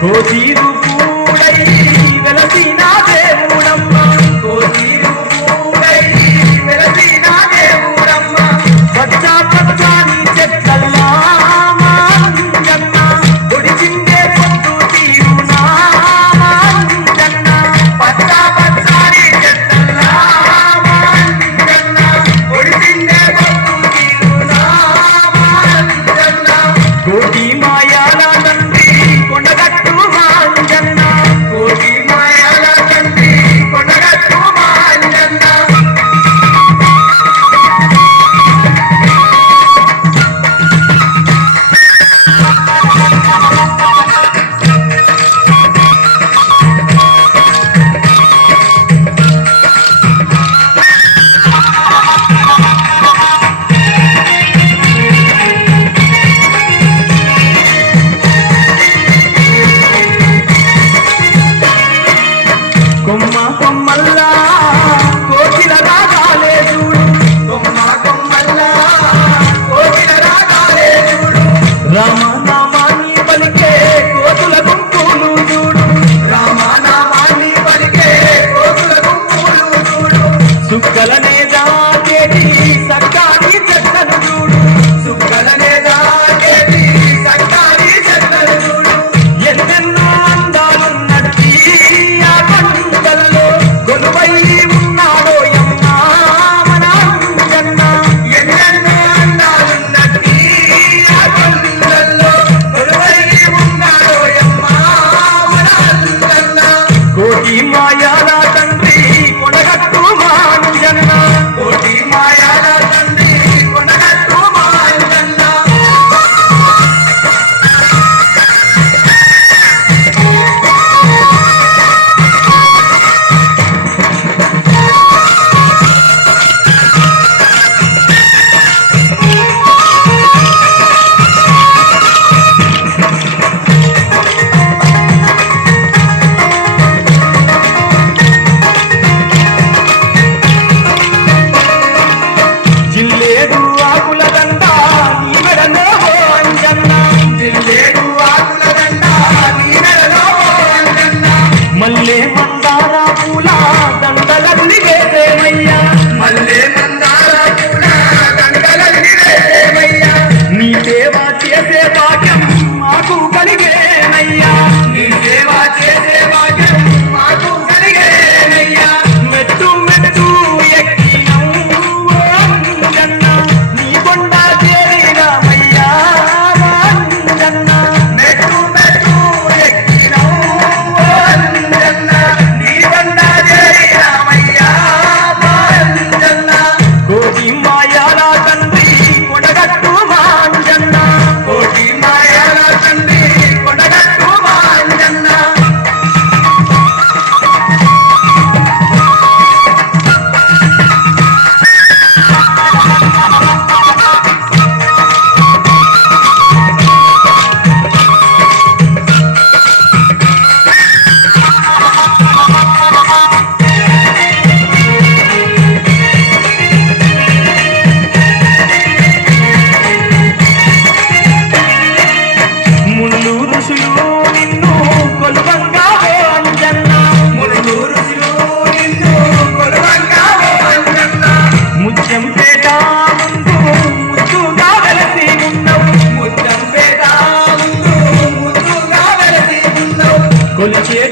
కోటీరు పూడై వెలసిన దేవుడమ్మ కోటీరు పూడై వెలసిన దేవుడమ్మ పచ్చ పచ్చని చెట్లల్లా మాంజన్న ఒడిచిందే పొద్దు తీరునా మాంజన్న పచ్చ పచ్చని చెట్లల్లా మాంజన్న ఒడిచిందే పొద్దు తీరునా మాంజన్న కోటి మాయాల తండ్రి కొండగట్టు మాంజన్న కోటి మాయాల తండ్రి కొండగట్టు మాంజన్న కొమ్మ కొమ్మల్లా కోకిల రాగాలే చూడు కొమ్మ కొమ్మల్లా కోకిల రాగాలే చూడు రామనామాన్ని పలికే కోతుల గుంపులు చూడు రామనామాన్ని పలికే కోతుల గుంపులు చూడు సుక్కలనే దాటేటి సక్కాని చెట్లను చూడు సుక్కలనే దాటేటి సక్కాని చెట్లను చూడు ఎన్నెన్నో అందాలున్నట్టి ఆ కొండల్లో కొలువై ఉన్నాడో యమ్మ మన అంజన్న ఎన్నెన్నో అందాలున్నట్టి ఆ కొండల్లో కొలువై ఉన్నాడో యమ్మ మన అంజన్న కోటి మాయాల తండ్రి కొండగట్టు మాంజన్న కోటి మాయాల తండ్రి కొండగట్టు మాంజన్న జిల్లేడు ఆకుల దండ నీ మెడలో అంజన్న జిల్లేడు ఆకుల దండ నీ మెడలో అంజన్న మల్లె మందార పూల దండలల్లి వేసేమయ్యా మల్లె మందార పూల దండలల్లి వేసేమయ్యా నీ సేవ చేసే భాగ్యం మాకు కలిగేనయ్యా నీ సేవ చేసే భాగ్యం మాకు కలిగేనయ్యా మెట్టు మెట్టు ఎక్కినం అంజన్న నీ కొండ చేరినామయ్యా అంజన్న మెట్టు మెట్టు ఎక్కినం అంజన్న నీ కొండ చేరినామయ్యా అంజన్న కోటి మాయాల తండ్రి కొండగట్టు మాంజన్న కోటి మాయాల తండ్రి కొండగట్టు మాంజన్న ముళ్ళు ఋషులు నిన్ను కొలువంగా ఓ అంజన్న ముళ్ళు ఋషులు నిన్ను కొలువంగా ఓ అంజన్న ముత్యంపేట ముందు ముద్దుగా వెలసి ఉన్నావు ముత్యంపేట ముందు ముద్దుగా వెలసి ఉన్నావు కొలిచే